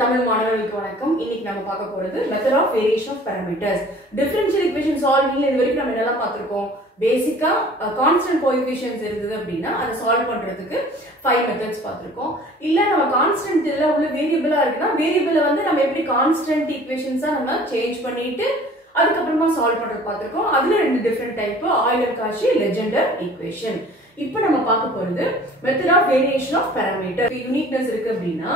தமிழ் மாணவர்களுக்கு வணக்கம். இன்னைக்கு நம்ம பார்க்க போறது method of variation of parameters. Differential equation சால்விங்ல இது வரைக்கும் நம்ம என்னெல்லாம் பார்த்திருக்கோம்? பேசிக்கா கான்ஸ்டன்ட் கோஎஃபிஷியன்ட்ஸ் இருந்தது அப்படின்னா அதை சால்வ் பண்றதுக்கு 5 மெத்தட்ஸ் பார்த்திருக்கோம். இல்ல நம்ம கான்ஸ்டன்ட் இல்ல உள்ள வேரியபிளா இருக்குன்னா வேரியபிளை வந்து நம்ம எப்படி கான்ஸ்டன்ட் ஈக்குவேஷன்ஸா நம்ம சேஞ்ச் பண்ணிட்டு அதுக்கப்புறமா சால்வ் பண்றது பார்த்திருக்கோம். அதுல 2 different type, Euler Cauchy, Legendre equation. இப்போ நம்ம பார்க்க போறது method of variation of parameter. Uniqueness இருக்கு அப்படின்னா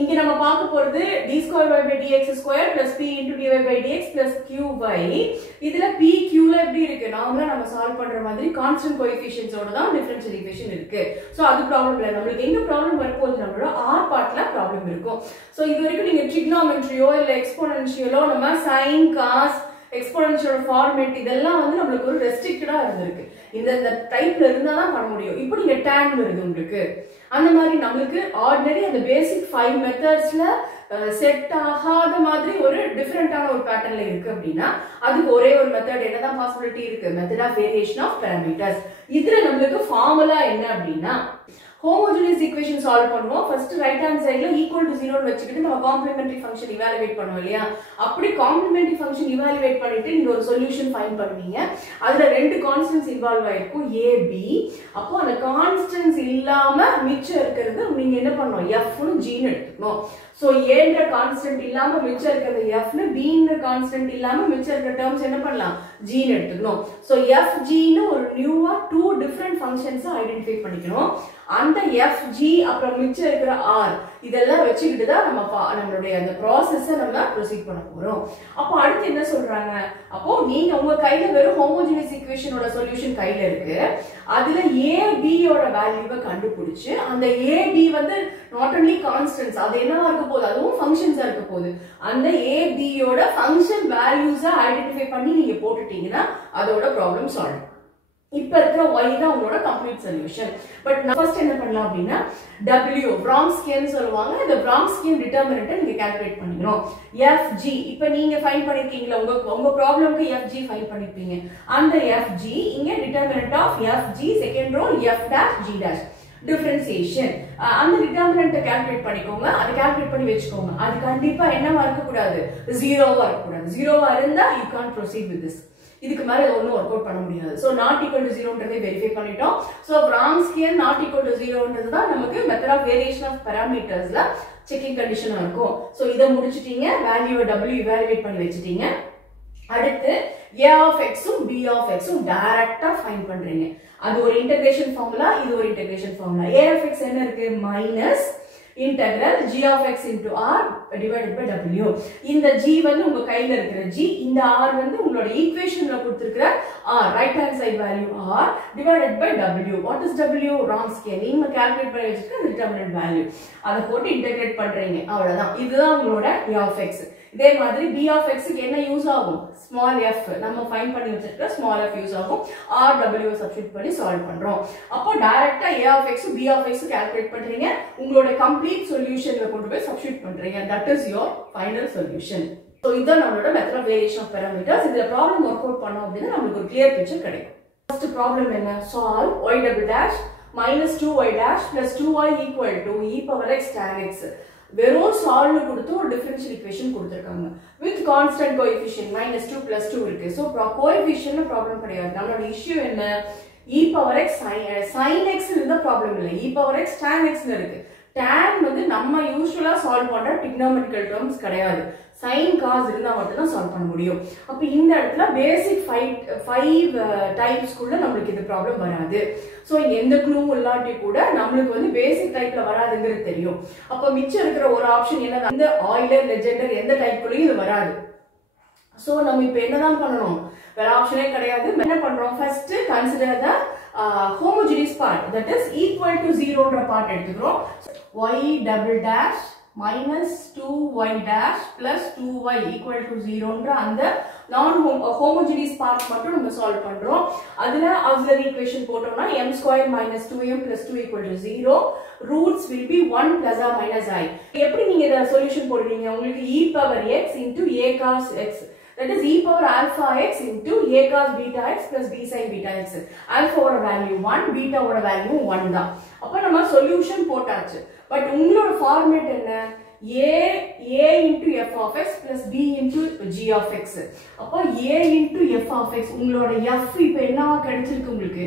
இங்க நம்ம பார்க்க போறது d square y by dx square plus p into dy by dx plus qy. இதுல p q ல எப்படி இருக்கு? நார்மலா நம்ம சால்வ் பண்ற மாதிரி கான்ஸ்டன்ட் கோஎஃபிஷியன்ட்ஸ் ஓட தான் டிஃபரன்ஷியல் ஈக்குவேஷன் இருக்கு. சோ அது ப்ராப்ளம் இல்ல. நமக்கு என்ன ப்ராப்ளம் வரப்போகுது? நம்மளோட r பார்ட்ல ப்ராப்ளம் இருக்கும். சோ இது வரைக்கும் நீங்க ட்ரிகோனோமெட்ரியோ இல்ல எக்ஸ்போனென்ஷியலோ நம்ம sin cos எக்ஸ்போனென்ஷியல் ஃபார்மேட் இதெல்லாம் வந்து நமக்கு ஒரு ரெஸ்ட்ரிக்டடா இருந்திருக்கு. இந்த டைப்ல இருந்தா தான் பண்ண முடியும். இப்போ நீங்க tan வருது உங்களுக்கு. அந்த மாதிரி நமக்கு ஆர்டினரி அந்த பேசிக் 5 மெத்தட்ஸ்ல செட் ஆகாத மாதிரி ஒரு டிஃபரெண்டான ஒரு பேட்டர்ன்ல இருக்கு அப்படின்னா அதுக்கு ஒரே ஒரு மெத்தட் என்னதான் பாசிபிலிட்டி இருக்கு? Method of variation of parameters. இதுல நமக்கு ஃபார்முலா என்ன அப்படின்னா homogeneous equation solve பண்ணுவோம். first right hand sideல equal to 0 னு வச்சுக்கிட்டு நம்ம complementary function evaluate பண்ணுவோம் இல்லையா? அப்படி complementary function evaluate பண்ணிட்டு நீங்க ஒரு solution find பண்ணுவீங்க. அதுல 2 constants involve ஆயிருக்கும், a b. அப்போ அந்த constants இல்லாம மிச்சம் இருக்கிறது நீங்க என்ன பண்ணணும்? f னு g னு எடுத்துக்கணும். சோ a ன்ற கான்ஸ்டன்ட் இல்லாம மிச்சம் இருக்கிறது f னு, b ன்ற கான்ஸ்டன்ட் இல்லாம மிச்சம் இருக்கிற டேர்ம்ஸ் என்ன பண்ணலாம்? g னு எடுத்துக்கணும். சோ f g னு ஒரு நியூவா 2 டிஃபரண்ட் ஃபங்க்ஷன்ஸ் ஐடென்டிஃபை பண்ணிக்கணும். அந்த f g அப்புறம் மிச்சம் இருக்கிற r இதெல்லாம் வச்சுக்கிட்டு தான் நம்மளுடைய அந்த ப்ராசஸை நம்ம ப்ரொசீட் பண்ண போறோம். அப்போ அடுத்து என்ன சொல்றாங்க? அப்போ நீங்க உங்க கையில வெறும் ஹோமோஜெனியஸ் ஈக்குவேஷனோட சொல்யூஷன் கையில இருக்கு. அதுல a b யோட வேல்யூவை கண்டுபிடிச்சு அந்த a b வந்து நாட் ஒன்லி கான்ஸ்டன்ட்ஸ், அது என்னவா இருக்க போகுது? அதுவும் ஃபங்க்ஷன்ஸா இருக்க போகுது. அந்த a b யோட ஃபங்க்ஷன் வேல்யூஸை ஐடென்டிஃபை பண்ணி நீங்க போட்டுட்டீங்கன்னா அதோட ப்ராப்ளம் சால்வ். இப்ப இருக்கிற y தான் உங்களோட கம்ப்ளீட் சொல்யூஷன். பட் ஃபர்ஸ்ட் என்ன பண்ணலாம் அப்படின்னா w Vronsky சொல்லுவாங்க. இந்த Vronsky டிட்டர்மினன்ட்டை நீங்க கால்குலேட் பண்ணிக்கணும். fg இப்ப நீங்க ஃபைண்ட் பண்ணிருக்கீங்களா? உங்க ப்ராப்ளம்க்கு fg ஃபைண்ட் பண்ணிருப்பீங்க. அந்த fg இங்க determinant of fg second row f dash g dash differentiation. அந்த டிட்டர்மினன்ட்டை கால்குலேட் பண்ணிக்கோங்க. அதை கால்குலேட் பண்ணி வெச்சுக்கோங்க. அது கண்டிப்பா என்னவா இருக்க கூடாது? ஜீரோவா இருக்க கூடாது. ஜீரோவா இருந்தா you can't proceed with this. இதுக்கு மேல ஒன்னும் வொர்க் அவுட் பண்ண முடியாது. சோ not equal to 0ன்றதை வெரிஃபை பண்ணிட்டோம். So Vronsky not equal to 0ன்றது தான் நமக்கு மெத்தட் ஆஃப் வேரியேஷன் ஆஃப் பாராமீட்டர்ஸ்ல செக்கிங் கண்டிஷனா இருக்கும். சோ இத முடிச்சிட்டீங்க. வேல்யூவை w இவாலுவேட் பண்ணி வெச்சிட்டீங்க. அடுத்து a of x um b of x உம் டைரக்ட்டா ஃபைண்ட் பண்றீங்க. அது ஒரு இன்டகிரேஷன் ஃபார்முலா, இது ஒரு integration formula. a of x என்ன இருக்கு? Minus integral g of x into r divided by w. இந்த g வந்து உங்க கையில இருக்கிற g, இந்த r வந்து உங்களோட ஈக்குவேஷன்ல கொடுத்திருக்கிற r, right hand side value r divided by w. What is w? Vronsky. நீங்க கால்குலேட் பண்ணி வச்சிருக்க டிட்டர்மினன்ட் வேல்யூ. அதை போட்டு இன்டகிரேட் பண்றீங்க. அவ்வளவுதான். இதுதான் உங்களோட a of x. இதே மாதிரி b of x க்கு என்ன யூஸ் ஆகும்? Small f. நம்ம ஃபைண்ட் பண்ணி வச்சிருக்க ஸ்மால் f யூஸ் ஆகும். r w சப்ஸ்டிட்யூட் பண்ணி சால்வ் பண்றோம். அப்போ டைரக்ட்டா a of x b of x calculate பண்றீங்க. உங்களோட கம்ப்ளீட் சொல்யூஷன்ல கொண்டு போய் சப்ஸ்டிட்யூட் பண்றீங்க. That is your final solution. So இதான் நம்மளோட method of variation of parameters. இதுல ப்ராப்ளம் வொர்க் அவுட் பண்ணோம் அப்படினா நமக்கு ஒரு கிளியர் பிக்சர் கிடைக்கும். ஃபர்ஸ்ட் ப்ராப்ளம் என்ன? solve y double dash minus 2y dash plus 2y equal to e power x tan x. வெறும் சால்வ் கொடுத்து ஒரு டிஃபரன்ஷியல் ஈக்குவேஷன் கொடுத்திருக்காங்க. வித் கான்ஸ்டன்ட் கோஎஃபிஷியன்ட் -2 + 2 இருக்கு. சோ கோஎஃபிஷியன்ட்ல ப்ராப்ளம் கிடையாது. நம்மளோட இஷ்யூ என்ன? e power x sin x ல ப்ராப்ளம் இல்ல. e power x tan x ல இருக்கு. tan வந்து நம்ம யூசுவலா சால்வ் பண்ற டிக்னாமெட்ரிக்கல் டேர்ம்ஸ் கிடையாது. sin cos இருந்தா மட்டும் தான் சால்வ் பண்ண முடியும். அப்ப இந்த இடத்துல பேசிக் 5 டைப்ஸ்க்குள்ள நமக்கு இந்த ப்ராப்ளம் வராது. சோ எந்த க்ளூவும் இல்லாட்டி கூட நமக்கு வந்து பேசிக் டைப்ல வராதுங்கிறது தெரியும். அப்ப மிச்சம் இருக்கிற ஒரு ஆப்ஷன் என்னன்னா இந்த ஆய்லர் லெஜெண்டர் எந்த டைப்க்குள்ளயும் இது வராது. சோ நம்ம இப்ப என்னதான் பண்ணணும்? வேற ஆப்ஷனே கிடையாது. என்ன பண்றோம்? First consider the homogeneous part, that is equal to 0ன்ற பார்ட் எடுத்துக்கிறோம். y double dash minus 2y dash plus 2y equal to 0ன்ற அந்த நான் homogeneous part மட்டும் நம்ம சால்வ் பண்றோம். அதுல auxiliary equation போட்டோம்னா m square minus 2m plus 2 equal to 0. Roots will be 1 plus or minus i. எப்படி நீங்க இத சொல்யூஷன் போடுவீங்க? உங்களுக்கு e power x into a cos x, that is e power alpha x into a cos beta x plus b sin beta x. Alpha ஓட value 1, beta ஓட value 1 தான். அப்ப அப்ப நம்ம சொல்யூஷன் போட்டாச்சு. பட் உங்களோட ஃபார்மேட் என்ன? a into f of x plus b into g of x. அப்போ a into f of x உங்களோட f இப்போ என்னவா கிடைச்சிருக்கு உங்களுக்கு?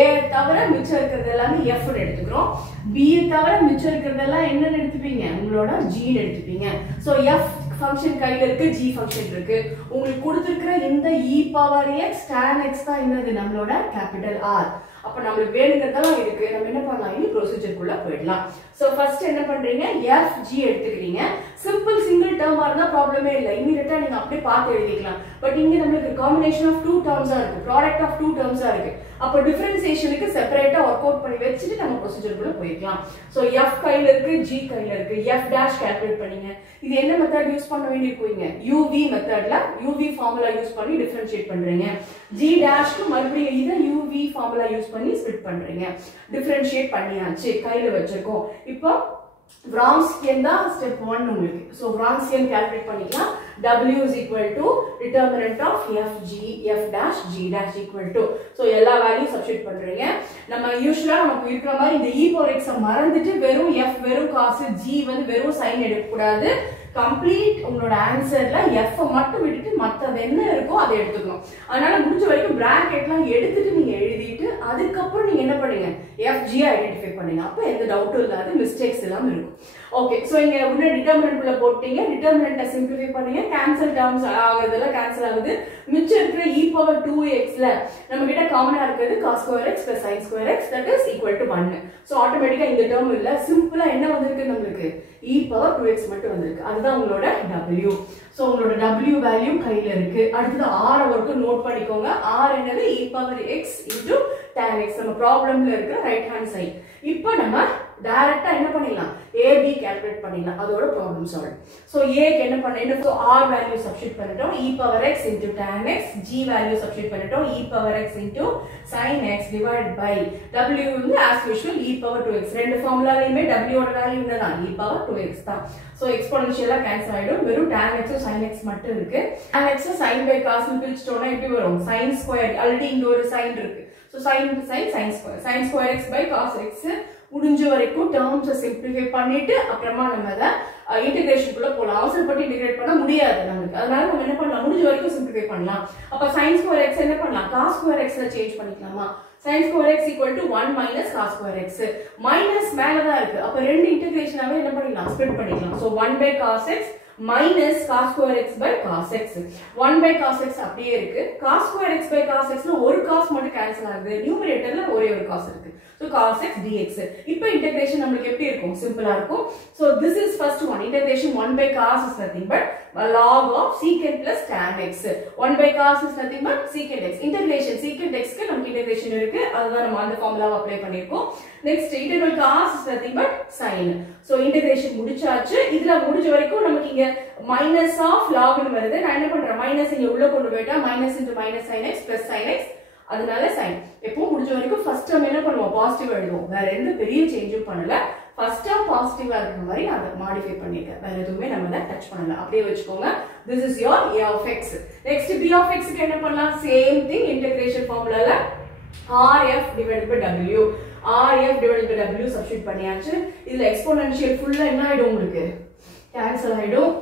a தவிர மிச்சம் இருக்கிறது எல்லாமே f ன்னு எடுத்துக்கிறோம். b தவிர மிச்சம் இருக்கிறதெல்லாம் என்னன்னு எடுத்துப்பீங்க? உங்களோட g ன்னு எடுத்துப்பீங்க. சோ f ஃபங்க்ஷன் கையில இருக்கு, g ஃபங்க்ஷன் இருக்கு. உங்களுக்கு கொடுத்திருக்கிற இந்த e power x tan x தான் என்னது? நம்மளோட கேபிட்டல் R. அப்ப நமக்கு வேணுங்கிறதெல்லாம் இருக்கு. நம்ம என்ன பண்ணலாம்? இனி ப்ரொசீஜருக்குள்ள போயிடலாம். சோ ஃபர்ஸ்ட் என்ன பண்றீங்க? f g எடுத்துக்கிறீங்க. சிம்பிள் சிங்கிள் டேர்மா இருந்தா ப்ராப்ளமே இல்ல, இமிடியேட்டா நீங்க அப்படியே பார்த்து எழுதிக்கலாம். பட் இங்க நமக்கு காம்பினேஷன் ஆஃப் 2 டேர்ம்ஸா இருக்கு, ப்ராடக்ட் ஆஃப் 2 டேர்ம்ஸா இருக்கு. அப்ப டிஃபரன்சியேஷனுக்கு செப்பரேட்டா வொர்க் அவுட் பண்ணி வச்சிட்டு நம்ம ப்ரொசீஜருக்குள்ள போயிடலாம். சோ f கையில இருக்கு, g கையில இருக்கு. f டாஷ் கால்குலேட் பண்ணீங்க. இது என்ன மெத்தட் யூஸ் பண்ண வேண்டியிருக்குங்க? uv மெத்தட்ல uv ஃபார்முலா யூஸ் பண்ணி டிஃபரன்ஷியேட் பண்றீங்க. g டாஷ்க்கு மறுபடியும் இத uv ஃபார்முலா யூஸ் பண்ணி ஸ்ப்ளிட் பண்றீங்க. டிஃபரன்ஷியேட் பண்ணியாச்சு, கையில வச்சிருக்கோம். இப்போ Vronsky தான் ஸ்டெப் 1 உங்களுக்கு. சோ Vronsky கால்குலேட் பண்ணிக்கலாம். w is equal to determinant of f dash g dash equal to. So எல்லா வேல்யூ சப்ஸ்டிட்யூட் பண்றீங்க. நம்ம யூசுவலா நமக்கு இருக்கிற மாதிரி இந்த e power x மறந்துட்டு வெறும் f வெறும் cos g வந்து வெறும் sin எடுக்க கூடாது. கம்ப்ளீட் உங்களோட ஆன்சர்ல f மட்டும் விட்டுட்டு மத்தது என்ன இருக்கோ அதை எடுத்துக்கணும். அதனால முடிஞ்ச வரைக்கும் பிராக்கெட்லாம் எடுத்துட்டு நீங்க எழுதிட்டு அதுக்கப்புறம் நீங்க என்ன பண்ணுங்க? fg ஐடென்டிஃபை பண்ணுங்க. அப்ப எந்த டவுட்டும் இல்லாத மிஸ்டேக்ஸ் எல்லாம் இருக்கும். ஓகே, சோ இங்க உள்ள டிட்டர்மினன்ட் உள்ள போட்டீங்க. டிட்டர்மினன்ட்ட சிம்பிளிஃபை பண்ணுங்க. கேன்சல் டேர்ம்ஸ் ஆகுறதெல்லாம் கேன்சல் ஆகுது. மிச்சம் இருக்கிற e power 2x ல நம்ம கிட்ட காமனா இருக்குது cos square x plus sin square x that is equal to 1. So ஆட்டோமேட்டிக்கா இந்த டேர்ம் இல்ல, சிம்பிளா என்ன வந்திருக்கு நமக்கு? e power 2x மட்டும் வந்திருக்கு. அதுதான் உங்களோட w. சோ உங்களோட w வேல்யூ கையில இருக்கு. அடுத்து r வரைக்கும் நோட் பண்ணிக்கோங்க. r என்னது? e power x into tan x. நம்ம ப்ராப்ளம்ல இருக்கிற ரைட் ஹேண்ட் சைடு. இப்போ நம்ம டைரக்ட்டா என்ன பண்ணிடலாம்? ab கால்குலேட் பண்ணிடலாம். அதோட ப்ராப்ளம் சால்வ். சோ a க்கு என்ன பண்ணணும்? சோ r வேல்யூ சப்ஸ்டிட்யூட் பண்ணிட்டோம். e power x into tan x. g value substitute பண்ணிட்டோம். e power x into sin x divided by w வந்து as usual e power 2x. ரெண்டு ஃபார்முலாலயுமே w ஓட value என்னதான்? e power 2x தான். So எக்ஸ்போனன்ஷியலா cancel ஆயிடும். வெறும் tan x sin x மட்டும் இருக்கு. tan x sin by cos னு பிரிச்சிட்டோம்னா எப்படி வரும்? sin square. ஆல்ரெடி இங்க ஒரு sin இருக்கு. So sin into sin square. Sin square x by cos x. முடிஞ்ச வரைக்கும் டேர்ம்ஸை சிம்பிளிஃபை பண்ணிட்டு அப்புறமா நம்ம அதை இன்டகிரேஷனுக்குள்ள போகலாம். அவசரப்பட்டு இன்டகிரேட் பண்ண முடியாது நமக்கு. அதனால நம்ம என்ன பண்ணலாம்? முடிஞ்ச வரைக்கும் சிம்பிளிஃபை பண்ணலாம். அப்ப sin square x என்ன பண்ணலாம்? cos square x ல சேஞ்ச் பண்ணிக்கலாமா? sin square x equal to 1 minus cos square x. Minus மேல தான் இருக்கு. அப்ப ரெண்டு இன்டகிரேஷனாவே என்ன பண்ணிடலாம்? ஸ்ப்ளிட் பண்ணிக்கலாம். So 1 by cos x minus cos square x by cos x. 1 by cos x அப்படியே இருக்கு. cos square x by cos x ல ஒரு cos மட்டும் கேன்சல் ஆகுது. நியூமரேட்டர்ல ஒரே ஒரு cos இருக்கு. So cos x dx. இப்போ இன்டகிரேஷன் நமக்கு எப்படி இருக்கும்? சிம்பிளா இருக்கும். So this is first one. Integration 1 by cos is nothing but log of secant plus tan x. 1 by cos is nothing but secant x. Integration secant x க்கு நமக்கு integration இருக்கு. அதுதான் நம்ம அந்த ஃபார்முலாவை அப்ளை பண்ணிருக்கோம். Next integral cos is nothing but sin. So integration முடிச்சாச்சு. இதுல முடிஞ்ச வரைக்கும் நமக்கு இங்க minus of log னு வருது. நான் என்ன பண்றேன்? மைனஸ் இங்க உள்ள கொண்டு போய்ட்டா minus into minus sin x plus sin x. அதனால sin. எப்போ முடிஞ்ச வரைக்கும் ஃபர்ஸ்ட் டைம் என்ன பண்ணுவோம்? பாசிட்டிவ் எழுதுவோம். வேற எந்த பெரிய சேஞ்சும் பண்ணல. ஃபர்ஸ்ட் டைம் பாசிட்டிவா இருக்கிற மாதிரி நான் அதை மாடிஃபை பண்ணிட்டேன். வேற எதுவுமே நம்ம அதை டச் பண்ணல. அப்படியே வச்சுக்கோங்க. This is your a of x. Next b of x க்கு என்ன பண்ணலாம்? சேம் திங் இன்டகிரேஷன் ஃபார்முலால rf divided by w. rf divided by w substitute பண்ணியாச்சு. இதுல எக்ஸ்போனன்ஷியல் ஃபுல்லா என்ன ஆயிடும் உங்களுக்கு? cancel ஆயிடும்.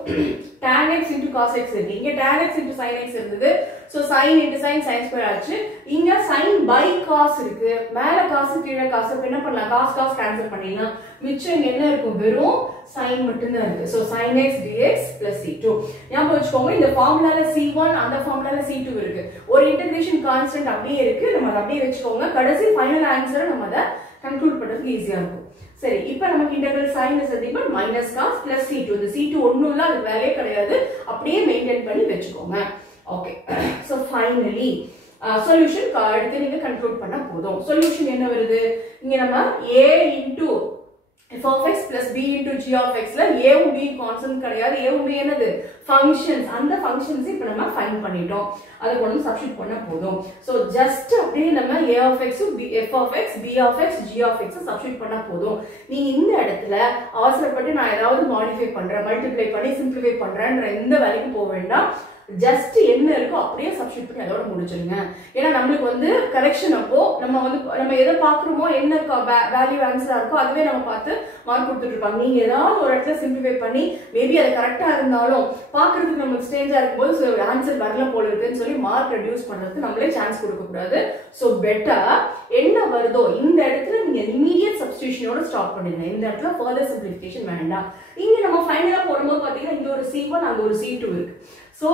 tan x into cos x இருக்கு. இங்க tan x into sin x இருந்தது. So sin into sin sin square ஆச்சு. இங்க sin by cos இருக்கு. மேல cos கீழ cos. அப்ப என்ன பண்ணலாம்? cos cancel பண்ணிடலாம். மிச்சம் என்ன இருக்கும்? வெறும் sin மட்டும் தான் இருக்கு. So sin x dx plus c2. ஞாபகம் வச்சுக்கோங்க, இந்த ஃபார்முலால c1 அந்த ஃபார்முலால c2 இருக்கு. ஒரு இன்டகிரேஷன் கான்ஸ்டன்ட் அப்படியே இருக்கு. நம்ம அதை அப்படியே வச்சுக்கோங்க. கடைசி ஃபைனல் ஆன்சரை நம்ம அதை கன்க்ளூட் பண்றதுக்கு ஈஸியா இருக்கும். சரி, இப்போ நமக்கு integral sin is nothing but minus cos plus c2. இந்த c2 ஒண்ணும் இல்ல, அது வேலையே கிடையாது. அப்படியே மெயின்டைன் பண்ணி வெச்சுக்கோங்க. ஓகே, சோ ஃபைனலி சொல்யூஷன் எடுத்து நீங்க கன்க்ளூட் பண்ணா போதும். சொல்யூஷன் என்ன வருது? இங்க நம்ம a into f of x plus b into g of x ல a உம் b கான்ஸ்டன்ட் கிடையாது. a உம் b என்னது? ஃபங்க்ஷன்ஸ். அந்த ஃபங்க்ஷன்ஸ் இப்போ நம்ம ஃபைண்ட் பண்ணிட்டோம். அதை கொண்டு சப்ஸ்டிட்யூட் பண்ணா போதும். சோ ஜஸ்ட் அப்படியே நம்ம a of x f of x b of x g of x substitute பண்ணா போதும். நீங்க இந்த இடத்துல அவசரப்பட்டு நான் ஏதாவது மாடிஃபை பண்றேன், மல்டிப்ளை பண்ணி சிம்பிளிஃபை பண்றேன்ற எந்த வேலைக்கும் போக வேண்டாம். ஜஸ்ட் என்ன இருக்கோ அப்படியே சப்ஸ்டிட் பண்ணி அதோட முடிச்சிருங்க. ஏன்னா நம்மளுக்கு வந்து கரெக்ஷன் அப்போ நம்ம எதை பார்க்குறோமோ என்ன வேல்யூ ஆன்சரா இருக்கோ அதுவே நம்ம பார்த்து மார்க் கொடுத்துட்டு இருப்பாங்க. நீங்க ஏதாவது ஒரு இடத்துல சிம்பிளிஃபை பண்ணி மேபி அது கரெக்டா இருந்தாலும் பார்க்கறதுக்கு நம்மளுக்கு ஸ்ட்ரேஞ்சா இருக்கும்போது ஆன்சர் வரல போல இருக்குன்னு சொல்லி மார்க் ரெடியூஸ் பண்றதுக்கு நம்மளே சான்ஸ் கொடுக்க கூடாது. ஸோ பெட்டர் என்ன வருதோ இந்த இடத்துல நீங்க இமீடியட் சப்ஸ்டிடியூஷனோட ஸ்டாப் பண்ணிடுங்க. இந்த இடத்துல ஃபர்தர் சிம்பிளிஃபிகேஷன் வேண்டாம். இங்க நம்ம ஃபைனலா போடும்போது பாத்தீங்கன்னா இங்க ஒரு C1 அங்க ஒரு C2 இருக்கு. ஸோ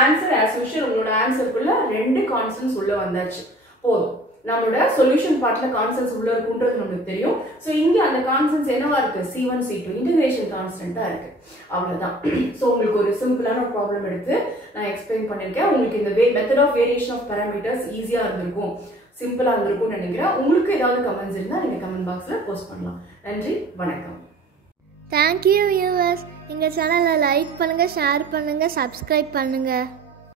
ஆன்சர் ஆஸ் யூஷுவல் உங்களோட ஆன்சருக்குள்ள 2 கான்ஸ்டன்ட்ஸ் உள்ள வந்தாச்சு போதும். நம்மளோட சொல்யூஷன் பார்ட்ல கான்ஸ்டன்ட்ஸ் உள்ள இருக்குன்றது நமக்கு தெரியும். ஸோ இங்க அந்த கான்ஸ்டன்ட்ஸ் என்னவா இருக்கு? C1 C2 இன்டகிரேஷன் கான்ஸ்டன்டா இருக்கு. அவ்வளவுதான். ஸோ உங்களுக்கு ஒரு சிம்பிளான ஒரு ப்ராப்ளம் எடுத்து நான் எக்ஸ்பிளைன் பண்ணிருக்கேன். உங்களுக்கு இந்த method of variation of parameters ஈஸியா இருந்திருக்கும், சிம்பிளா இருந்திருக்கும்னு நினைக்கிறேன். உங்களுக்கு ஏதாவது கமெண்ட்ஸ் இருந்தா நீங்க கமெண்ட் பாக்ஸ்ல போஸ்ட் பண்ணலாம். நன்றி, வணக்கம். Thank you viewers. எங்கள் சேனலை லைக் பண்ணுங்கள், ஷேர் பண்ணுங்கள், சப்ஸ்கிரைப் பண்ணுங்கள்.